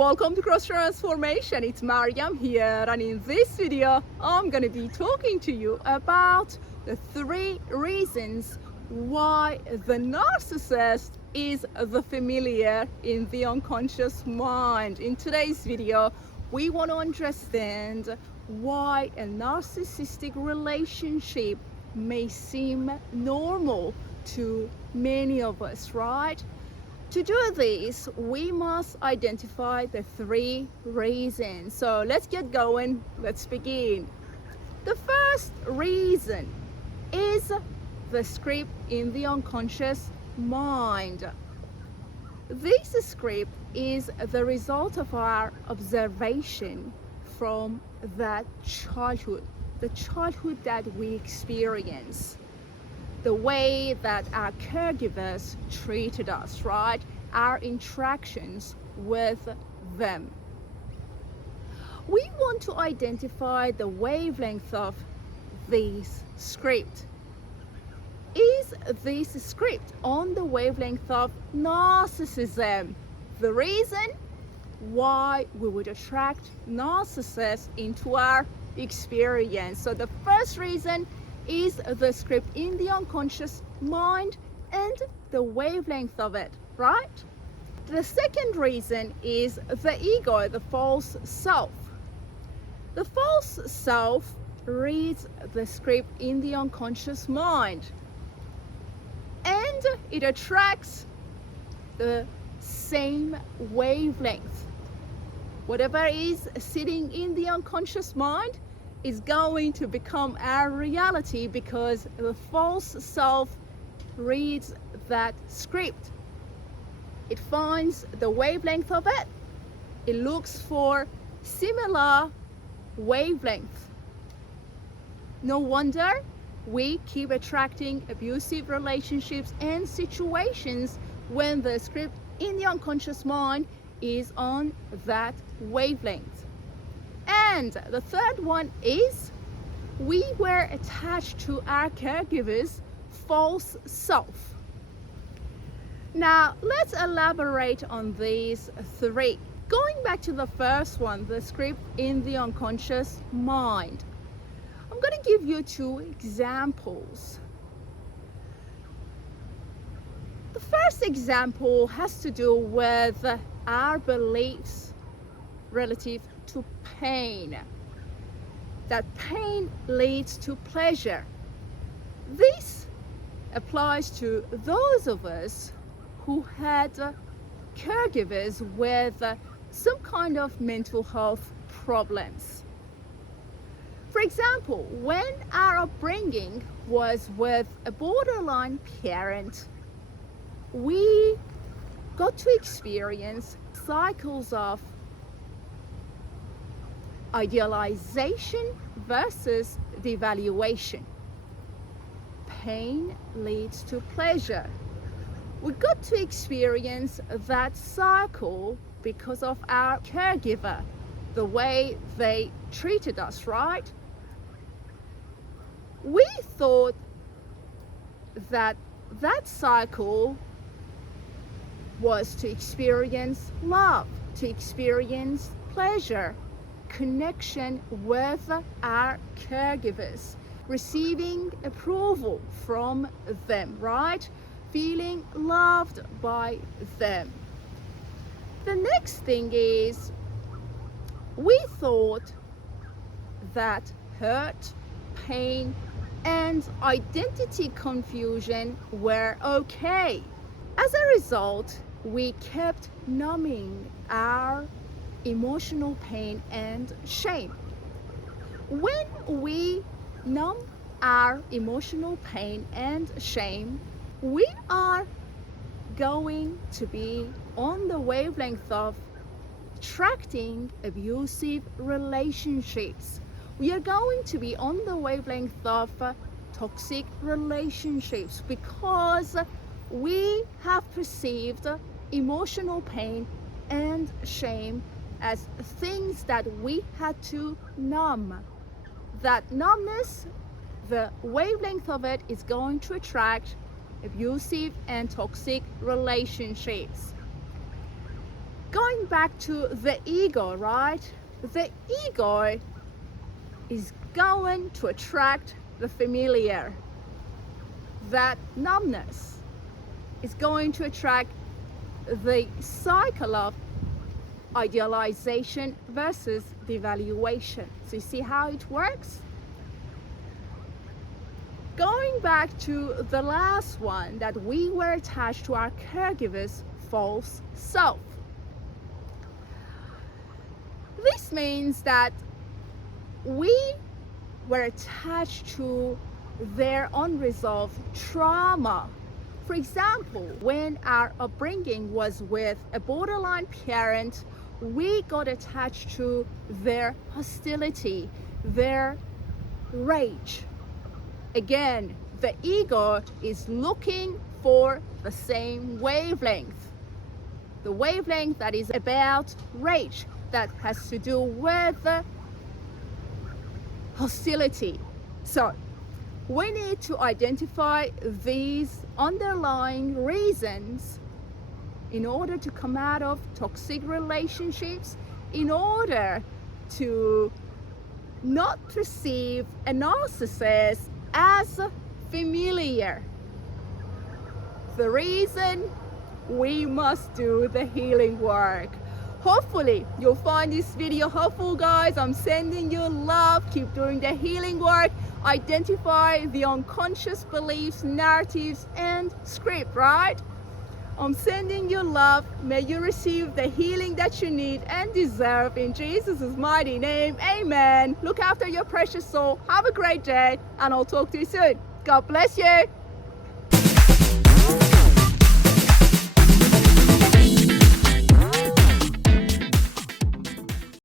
Welcome to Cross Transformation. It's Mariam here, and in this video I'm going to be talking to you about the 3 reasons why the narcissist is the familiar in the unconscious mind. In today's video we want to understand why a narcissistic relationship may seem normal to many of us, right? To do this, we must identify the 3 reasons. So let's get going. Let's begin. The first reason is the script in the unconscious mind. This script is the result of our observation from that childhood, the childhood that we experience. The way that our caregivers treated us, right? Our interactions with them. We want to identify the wavelength of this script. Is this script on the wavelength of narcissism? The reason why we would attract narcissists into our experience. So the first reason is the script in the unconscious mind and the wavelength of it, right? The second reason is the ego, the false self. The false self reads the script in the unconscious mind and it attracts the same wavelength. Whatever is sitting in the unconscious mind is going to become our reality because the false self reads that script. It finds the wavelength of it. It looks for similar wavelength. No wonder we keep attracting abusive relationships and situations when the script in the unconscious mind is on that wavelength. And the third one is we were attached to our caregiver's false self. Now let's elaborate on these 3. Going back to the first one, the script in the unconscious mind. I'm going to give you 2 examples. The first example has to do with our beliefs relative to pain. That pain leads to pleasure. This applies to those of us who had caregivers with some kind of mental health problems. For example, when our upbringing was with a borderline parent, we got to experience cycles of idealization versus devaluation. Pain leads to pleasure. We got to experience that cycle because of our caregiver, the way they treated us, right? We thought that that cycle was to experience love, to experience pleasure, connection with our caregivers, receiving approval from them, right? Feeling loved by them. The next thing is we thought that hurt, pain, and identity confusion were okay. As a result, we kept numbing our emotional pain and shame. When we numb our emotional pain and shame, we are going to be on the wavelength of attracting abusive relationships. We are going to be on the wavelength of toxic relationships because we have perceived emotional pain and shame as things that we had to numb. That numbness, the wavelength of it is going to attract abusive and toxic relationships. Going back to the ego, right? The ego is going to attract the familiar. That numbness is going to attract the cycle of idealization versus devaluation. So you see how it works? Going back to the last one, that we were attached to our caregiver's false self. This means that we were attached to their unresolved trauma. For example, when our upbringing was with a borderline parent, we got attached to their hostility, their rage. Again, the ego is looking for the same wavelength. The wavelength that is about rage, that has to do with hostility. So we need to identify these underlying reasons in order to come out of toxic relationships, in order to not perceive a narcissist as familiar. The reason we must do the healing work. Hopefully you'll find this video helpful, guys. I'm sending you love. Keep doing the healing work. Identify the unconscious beliefs, narratives, and script, right? I'm sending you love. May you receive the healing that you need and deserve in Jesus' mighty name. Amen. Look after your precious soul. Have a great day, and I'll talk to you soon. God bless you.